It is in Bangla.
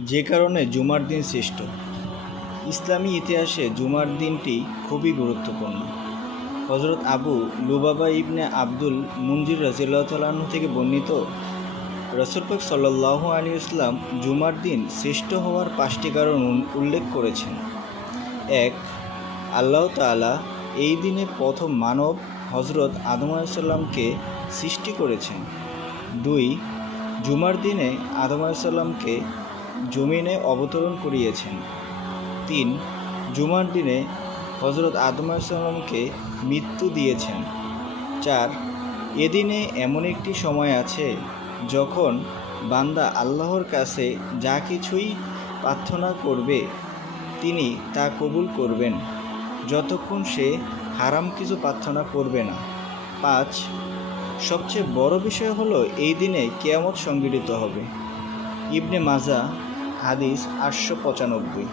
যে কারণে জুমার দিন শ্রেষ্ঠ। ইসলামী ইতিহাসে জুমার দিনটি খুবই গুরুত্বপূর্ণ। হজরত আবু লুবাবা ইবনে আব্দুল মুনজির রাজিল্লাহ তালাহ থেকে বর্ণিত রসুলপাক সাল্লাহ আলী ইসলাম জুমার দিন শ্রেষ্ঠ হওয়ার পাঁচটি কারণ উল্লেখ করেছেন। এক, আল্লাহ তাআলা এই দিনে প্রথম মানব হজরত আদম আলাইসাল্লামকে সৃষ্টি করেছেন। দুই, জুমার দিনে আদম আলাইসাল্লামকে জমিনে অবতরণ করিয়েছেন। তিন, জুমার দিনে হজরত আদম আলাইসাল্লামকে মৃত্যু দিয়েছেন। চার, এদিনে এমন একটি সময় আছে যখন বান্দা আল্লাহর কাছে যা কিছুই প্রার্থনা করবে, তিনি তা কবুল করবেন, যতক্ষণ সে হারাম কিছু প্রার্থনা করবে না। পাঁচ, সবচেয়ে বড় বিষয় হলো এই দিনে কেয়ামত সংগঠিত হবে। ইবনে মাজা হাদিস আটশো পঁচানব্বই।